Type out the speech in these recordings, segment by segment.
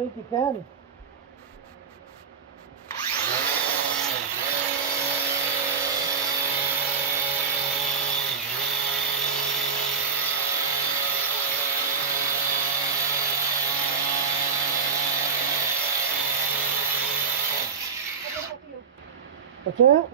think you can. What's that?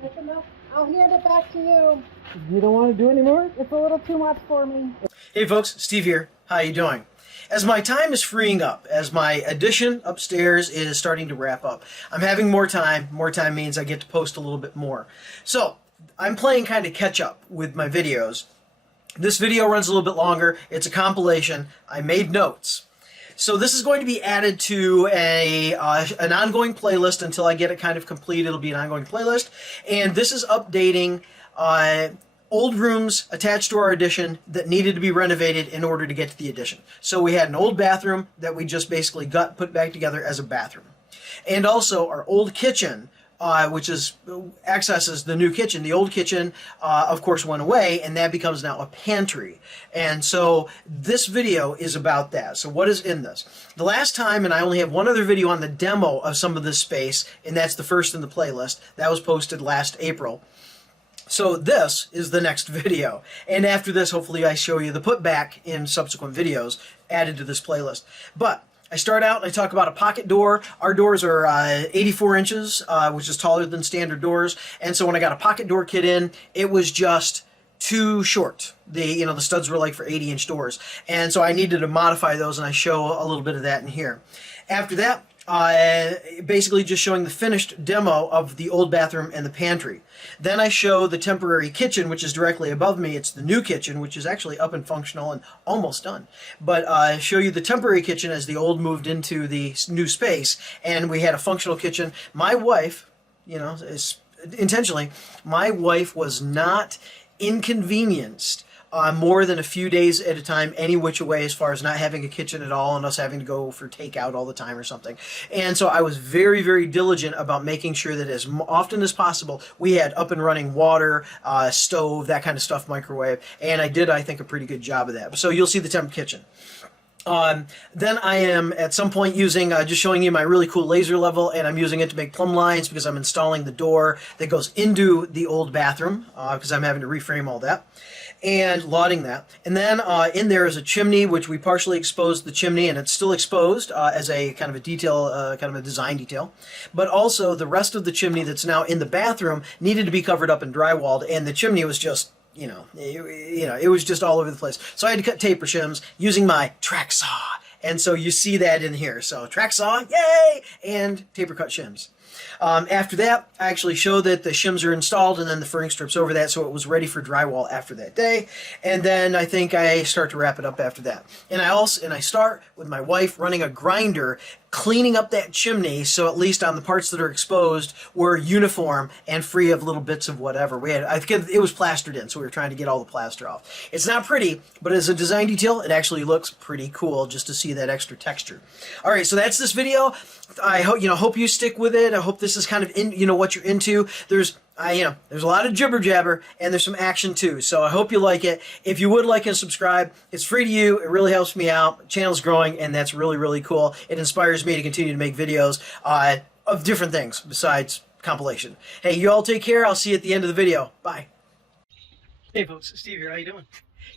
I'll hand it back to you. You don't want to do anymore? It's a little too much for me. Hey folks, Steve here. How you doing? As my time is freeing up, as my addition upstairs is starting to wrap up, I'm having more time. More time means I get to post a little bit more. So, I'm playing kind of catch up with my videos. This video runs a little bit longer. It's a compilation. I made notes. So this is going to be added to an ongoing playlist until I get it kind of complete. It'll be an ongoing playlist. And this is updating old rooms attached to our addition that needed to be renovated in order to get to the addition. So we had an old bathroom that we just basically put back together as a bathroom. And also our old kitchen, which accesses the new kitchen. The old kitchen, of course, went away, and that becomes now a pantry. And so this video is about that. So what is in this? The last time, and I only have one other video on the demo of some of this space, and that's the first in the playlist. That was posted last April. So this is the next video. And after this, hopefully I show you the putback in subsequent videos added to this playlist. But I start out and I talk about a pocket door. Our doors are 84 inches, which is taller than standard doors. And so when I got a pocket door kit in, it was just too short. The studs were like for 80-inch doors. And so I needed to modify those, and I show a little bit of that in here. After that, basically just showing the finished demo of the old bathroom and the pantry. Then I show the temporary kitchen, which is directly above me. It's the new kitchen, which is actually up and functional and almost done. But I show you the temporary kitchen as the old moved into the new space, and we had a functional kitchen. My wife, intentionally, my wife was not inconvenienced more than a few days at a time, any which way, as far as not having a kitchen at all and us having to go for takeout all the time or something. And so I was very, very diligent about making sure that as often as possible we had up and running water, stove, that kind of stuff, microwave, and I did, I think, a pretty good job of that. So you'll see the temp kitchen. Then I am at some point using, just showing you my really cool laser level, and I'm using it to make plumb lines because I'm installing the door that goes into the old bathroom because I'm having to reframe all that and lauding that. And then in there is a chimney, which we partially exposed the chimney, and it's still exposed as a kind of a detail, kind of a design detail. But also the rest of the chimney that's now in the bathroom needed to be covered up and drywalled, and the chimney was just it was just all over the place. So I had to cut taper shims using my track saw. And so you see that in here. So track saw, yay! And taper cut shims. After that, I actually show that the shims are installed and then the furring strips over that, so it was ready for drywall after that day. And then I think I start to wrap it up after that. And I start with my wife running a grinder, cleaning up that chimney, so at least on the parts that are exposed we're uniform and free of little bits of whatever. I think it was plastered in, so we were trying to get all the plaster off. It's not pretty, but as a design detail, it actually looks pretty cool just to see that extra texture. All right, so that's this video. I hope you stick with it. I hope this is kind of what you're into. There's a lot of jibber jabber, and there's some action too. So I hope you like it. If you would like and subscribe, it's free to you. It really helps me out. The channel's growing, and that's really, really cool. It inspires me to continue to make videos of different things besides compilation. Hey, you all take care. I'll see you at the end of the video. Bye. Hey folks, Steve here. How you doing?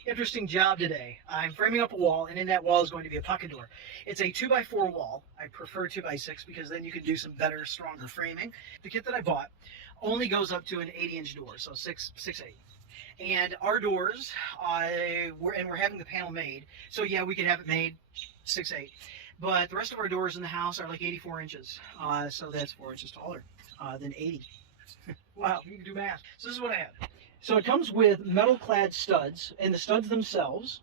Interesting job today. I'm framing up a wall, and in that wall is going to be a pocket door. It's a 2x4 wall. I prefer 2x6 because then you can do some better, stronger framing. The kit that I bought only goes up to an 80-inch door, so 6'8". And our doors, we're having the panel made, so yeah, we could have it made 6'8". But the rest of our doors in the house are like 84 inches, so that's 4 inches taller than 80. Wow, you can do math. So this is what I have. So it comes with metal-clad studs, and the studs themselves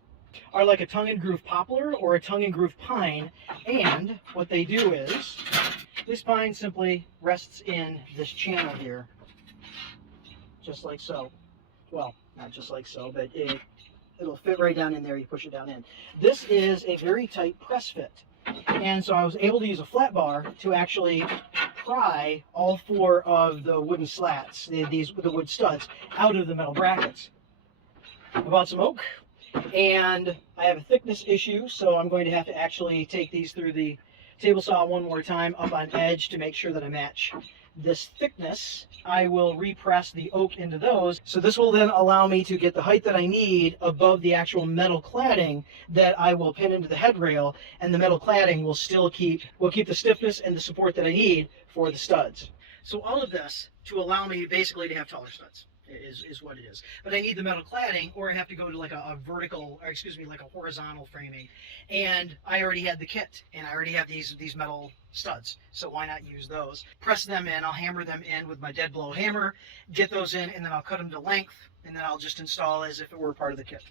are like a tongue-and-groove poplar or a tongue-and-groove pine, and what they do is this pine simply rests in this channel here, just like so. Well, not just like so, but it'll fit right down in there. You push it down in. This is a very tight press fit, and so I was able to use a flat bar to actually pry all 4 of the wooden slats, the wood studs, out of the metal brackets. I bought some oak, and I have a thickness issue, so I'm going to have to actually take these through the table saw one more time up on edge to make sure that I match this thickness. I will repress the oak into those. So this will then allow me to get the height that I need above the actual metal cladding that I will pin into the headrail, and the metal cladding will still keep the stiffness and the support that I need for the studs. So all of this to allow me basically to have taller studs is what it is. But I need the metal cladding, or I have to go to like a vertical, or excuse me, like a horizontal framing. And I already had the kit, and I already have these metal studs. So why not use those? Press them in, I'll hammer them in with my dead blow hammer, get those in, and then I'll cut them to length, and then I'll just install as if it were part of the kit.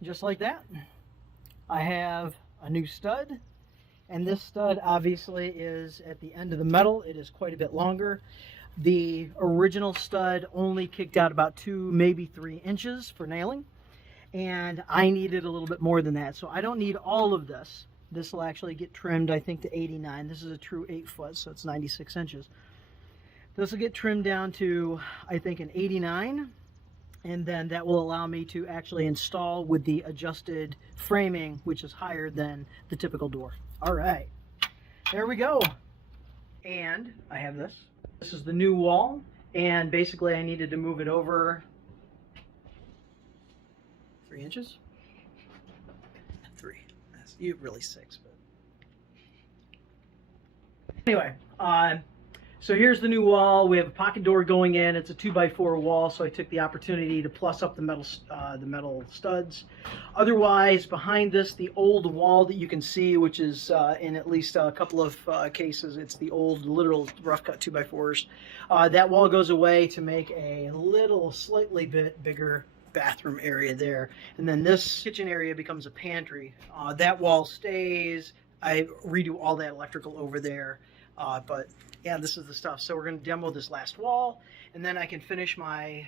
Just like that, I have a new stud, and this stud obviously is at the end of the metal. It is quite a bit longer. The original stud only kicked out about 2, maybe 3 inches for nailing, and I needed a little bit more than that. So I don't need all of this. This will actually get trimmed, I think, to 89. This is a true 8 foot, so it's 96 inches. This will get trimmed down to, I think, an 89. And then that will allow me to actually install with the adjusted framing, which is higher than the typical door. All right, there we go. And I have this. This is the new wall, and basically I needed to move it over 3 inches. 3. That's really 6, but anyway. So here's the new wall. We have a pocket door going in. It's a 2x4 wall, so I took the opportunity to plus up the metal studs. Otherwise, behind this, the old wall that you can see, which is in at least a couple of cases, it's the old literal rough cut 2x4s. That wall goes away to make a slightly bit bigger bathroom area there. And then this kitchen area becomes a pantry. That wall stays. I redo all that electrical over there. But yeah, this is the stuff. So we're going to demo this last wall, and then I can finish my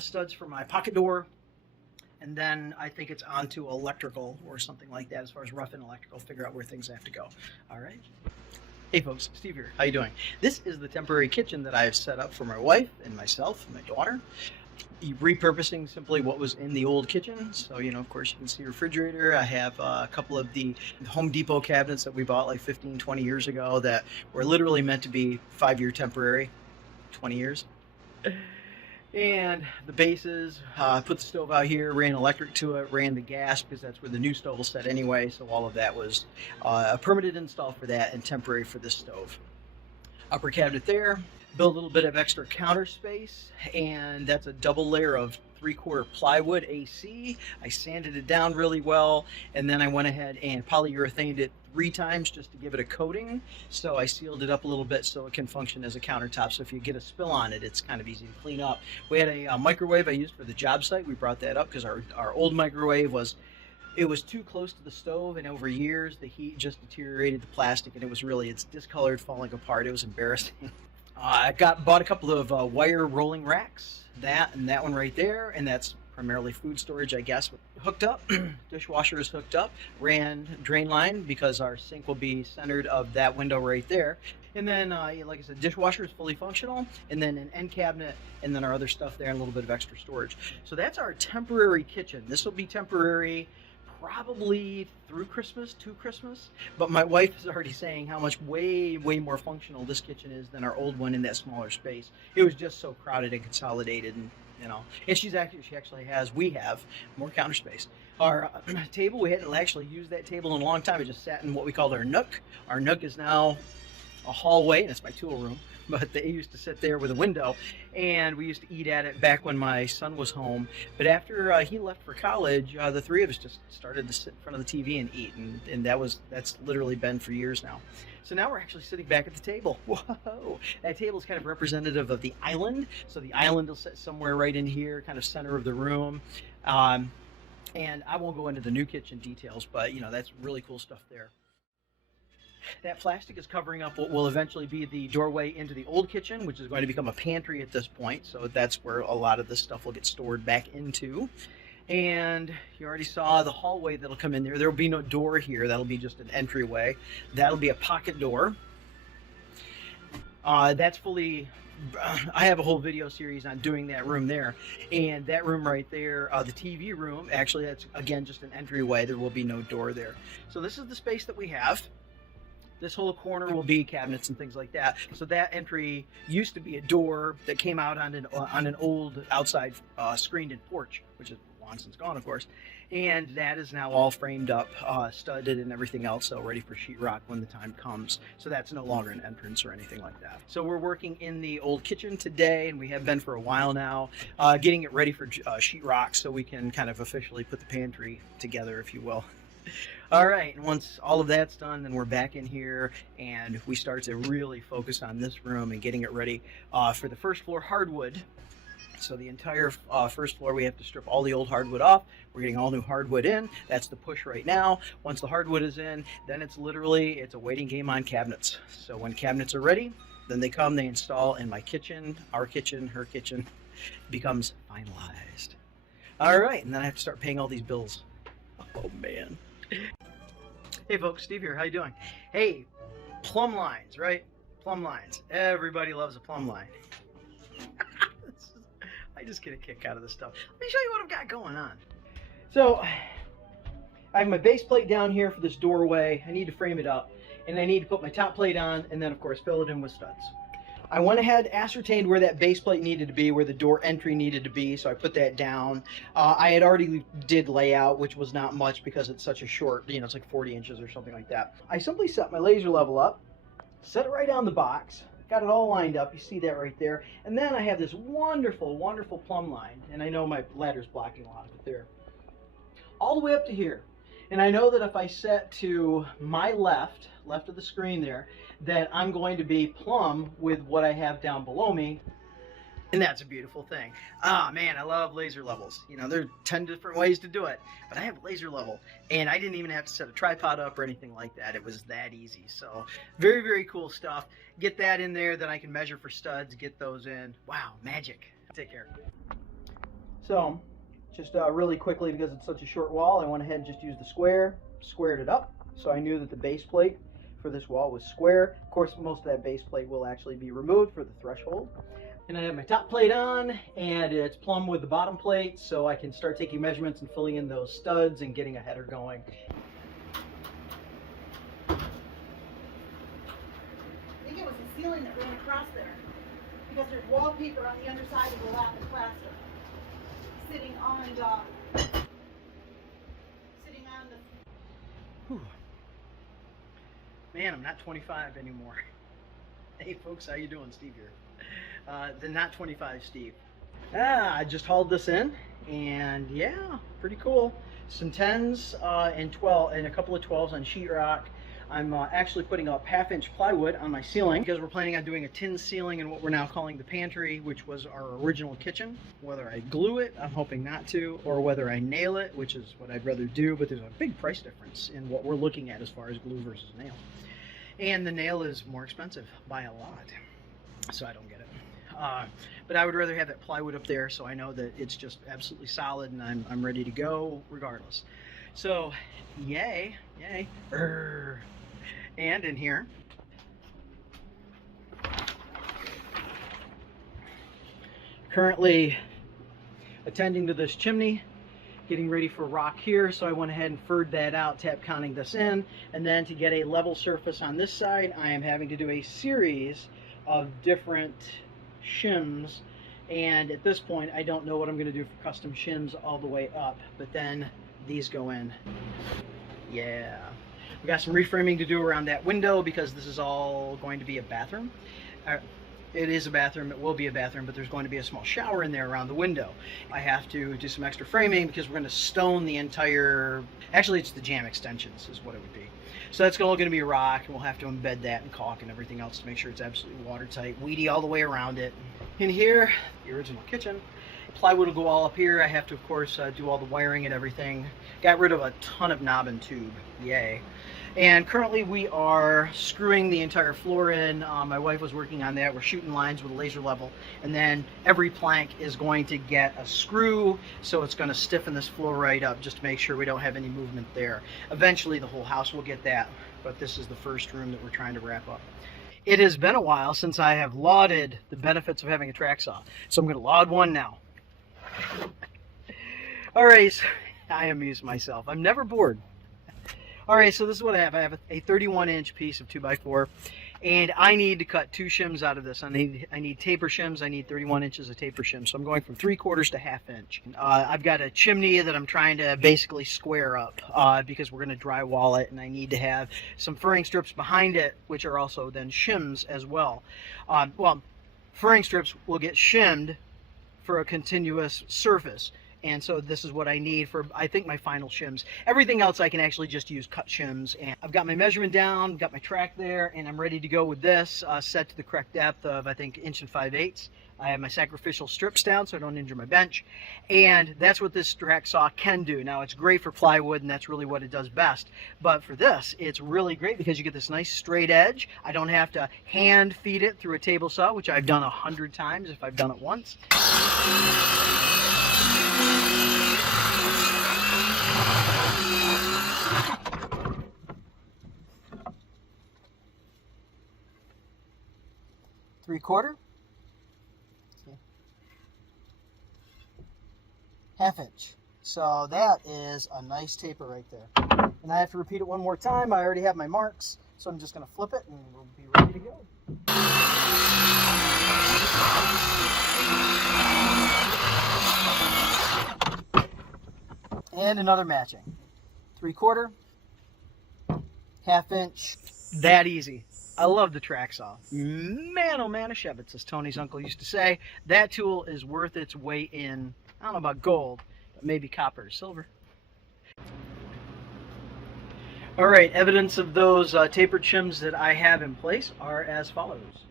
studs for my pocket door, and then I think it's on to electrical or something like that as far as rough and electrical, figure out where things have to go. All right. Hey folks, Steve here. How you doing? This is the temporary kitchen that I've set up for my wife and myself and my daughter. Repurposing simply what was in the old kitchen. So, you know, of course you can see refrigerator. I have a couple of the Home Depot cabinets that we bought like 15, 20 years ago that were literally meant to be 5-year temporary, 20 years. And the bases, put the stove out here, ran electric to it, ran the gas because that's where the new stove will set anyway. So all of that was a permanent install for that and temporary for this stove. Upper cabinet there. Built a little bit of extra counter space, and that's a double layer of 3/4 plywood AC. I sanded it down really well, and then I went ahead and polyurethaned it 3 times just to give it a coating. So I sealed it up a little bit so it can function as a countertop. So if you get a spill on it, it's kind of easy to clean up. We had a microwave I used for the job site. We brought that up because our old microwave was too close to the stove, and over years the heat just deteriorated the plastic, and it's discolored, falling apart. It was embarrassing. I bought a couple of wire rolling racks, that and that one right there, and that's primarily food storage, I guess. Hooked up, dishwasher is hooked up, ran drain line because our sink will be centered of that window right there. And then, like I said, dishwasher is fully functional, and then an end cabinet, and then our other stuff there, and a little bit of extra storage. So that's our temporary kitchen. This will be temporary probably through Christmas, to Christmas, but my wife is already saying how much way more functional this kitchen is than our old one in that smaller space. It was just so crowded and consolidated, and you know, and we have more counter space. Our table, we hadn't actually used that table in a long time. It just sat in what we called our nook. Our nook is now a hallway, and it's my tool room, but they used to sit there with a window, and we used to eat at it back when my son was home. But after he left for college, the 3 of us just started to sit in front of the TV and eat, and that's literally been for years now. So now we're actually sitting back at the table. Whoa! That table is kind of representative of the island, so the island will sit somewhere right in here, kind of center of the room. And I won't go into the new kitchen details, but you know, that's really cool stuff there. That plastic is covering up what will eventually be the doorway into the old kitchen, which is going to become a pantry at this point. So that's where a lot of this stuff will get stored back into. And you already saw the hallway that'll come in there. There will be no door here. That'll be just an entryway. That'll be a pocket door. That's fully... I have a whole video series on doing that room there. And that room right there, the TV room, actually that's, again, just an entryway. There will be no door there. So this is the space that we have. This whole corner will be cabinets and things like that. So that entry used to be a door that came out on an old outside screened-in porch, which is long since gone, of course. And that is now all framed up, studded and everything else, so ready for sheetrock when the time comes. So that's no longer an entrance or anything like that. So we're working in the old kitchen today, and we have been for a while now, getting it ready for sheetrock so we can kind of officially put the pantry together, if you will. All right, and once all of that's done, then we're back in here and we start to really focus on this room and getting it ready for the first floor hardwood. So the entire first floor, we have to strip all the old hardwood off. We're getting all new hardwood in. That's the push right now. Once the hardwood is in, then it's a waiting game on cabinets. So when cabinets are ready, then they come, they install, and my kitchen, our kitchen, her kitchen becomes finalized. All right, and then I have to start paying all these bills. Oh, man. Hey folks, Steve here. How you doing? Hey, plumb lines, right? Plumb lines. Everybody loves a plumb line. I just get a kick out of this stuff. Let me show you what I've got going on. So, I have my base plate down here for this doorway. I need to frame it up, and I need to put my top plate on, and then of course fill it in with studs. I went ahead, ascertained where that base plate needed to be, where the door entry needed to be, so I put that down. I had already did layout, which was not much because it's such a short, it's like 40 inches or something like that. I simply set my laser level up, set it right on the box, got it all lined up, you see that right there, and then I have this wonderful, wonderful plumb line, and I know my ladder's blocking a lot of it there, all the way up to here. And I know that if I set to my left of the screen there, that I'm going to be plumb with what I have down below me. And that's a beautiful thing. Ah, man, I love laser levels. There are 10 different ways to do it, but I have laser level, and I didn't even have to set a tripod up or anything like that. It was that easy. So very, very cool stuff. Get that in there, then I can measure for studs, get those in. Wow, magic. Take care. So, just really quickly, because it's such a short wall, I went ahead and just used the squared it up, so I knew that the base plate for this wall was square. Of course, most of that base plate will actually be removed for the threshold. And I have my top plate on, and it's plumb with the bottom plate, so I can start taking measurements and filling in those studs and getting a header going. I think it was the ceiling that ran across there, because there's wallpaper on the underside of the lapis plaster. Sitting on the... Whew. Man, I'm not 25 anymore. Hey folks, how you doing? Steve here. The not 25 Steve. I just hauled this in, and yeah, pretty cool. Some 10s and a couple of 12s on sheetrock. I'm actually putting up 1/2-inch plywood on my ceiling because we're planning on doing a tin ceiling in what we're now calling the pantry, which was our original kitchen. Whether I glue it, I'm hoping not to, or whether I nail it, which is what I'd rather do, but there's a big price difference in what we're looking at as far as glue versus nail. And the nail is more expensive by a lot, so I don't get it. But I would rather have that plywood up there so I know that it's just absolutely solid and I'm ready to go regardless. So, yay. And in here, currently attending to this chimney, getting ready for rock here, so I went ahead and furred that out, tap counting this in, and then to get a level surface on this side, I am having to do a series of different shims, and at this point I don't know what I'm going to do for custom shims all the way up, but then these go in. Yeah, we got some reframing to do around that window because this is all going to be a bathroom. It is a bathroom, it will be a bathroom, but there's going to be a small shower in there around the window. I have to do some extra framing because we're going to stone the entire, actually it's the jam extensions is what it would be. So that's all going to be rock, and we'll have to embed that in caulk and everything else to make sure it's absolutely watertight, weedy all the way around it. In here, the original kitchen. Plywood will go all up here. I have to, of course, do all the wiring and everything. Got rid of a ton of knob and tube. Yay. And currently we are screwing the entire floor in. My wife was working on that. We're shooting lines with a laser level, and then every plank is going to get a screw, so it's going to stiffen this floor right up just to make sure we don't have any movement there. Eventually the whole house will get that, but this is the first room that we're trying to wrap up. It has been a while since I have lauded the benefits of having a track saw, so I'm going to laud one now. All right, I amuse myself. I'm never bored. All right, so this is what I have. I have a 31-inch piece of 2x4, and I need to cut 2 shims out of this. I need taper shims. I need 31 inches of taper shims. So I'm going from 3/4 to 1/2 inch. I've got a chimney that I'm trying to basically square up because we're going to drywall it, and I need to have some furring strips behind it, which are also then shims as well. Well, furring strips will get shimmed for a continuous surface. And so this is what I need for, I think, my final shims. Everything else I can actually just use cut shims. And I've got my measurement down, got my track there, and I'm ready to go with this set to the correct depth of, I think, 1 5/8. I have my sacrificial strips down so I don't injure my bench. And that's what this track saw can do. Now, it's great for plywood, and that's really what it does best. But for this, it's really great because you get this nice straight edge. I don't have to hand feed it through a table saw, which I've done 100 times if I've done it once. 3/4, 1/2 inch. So that is a nice taper right there. And I have to repeat it one more time. I already have my marks, so I'm just going to flip it and we'll be ready to go. And another matching. 3/4, 1/2 inch. That easy. I love the track saw. Man, oh man, a Shevitz, as Tony's uncle used to say. That tool is worth its weight in, I don't know about gold, but maybe copper or silver. All right, evidence of those tapered shims that I have in place are as follows.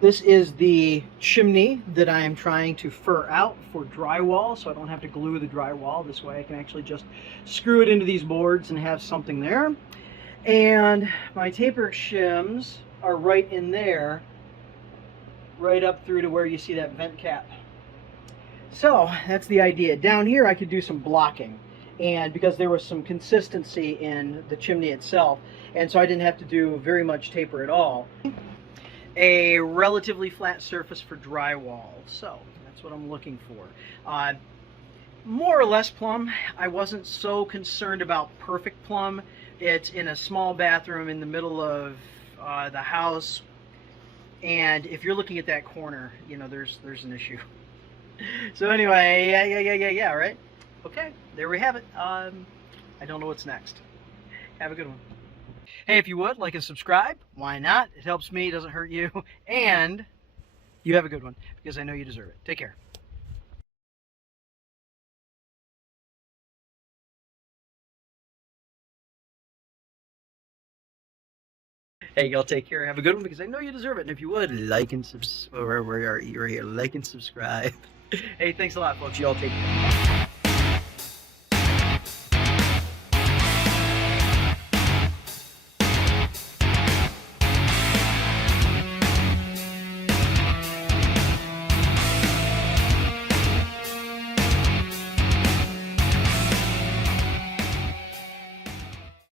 This is the chimney that I am trying to fur out for drywall, so I don't have to glue the drywall. This way I can actually just screw it into these boards and have something there. And my taper shims are right in there, right up through to where you see that vent cap. So that's the idea. Down here I could do some blocking, and because there was some consistency in the chimney itself, and so I didn't have to do very much taper at all. A relatively flat surface for drywall, so that's what I'm looking for. More or less plumb. I wasn't so concerned about perfect plumb. It's in a small bathroom in the middle of the house, and if you're looking at that corner, you know, there's an issue. So anyway, yeah, right? Okay, there we have it. I don't know what's next. Have a good one. Hey, if you would, like and subscribe. Why not? It helps me, doesn't hurt you, and you have a good one, because I know you deserve it. Take care. Hey, y'all take care. Have a good one, because I know you deserve it. And if you would, like and subscribe. Where are you? Right here. Like and subscribe. Hey, thanks a lot, folks. Y'all take care.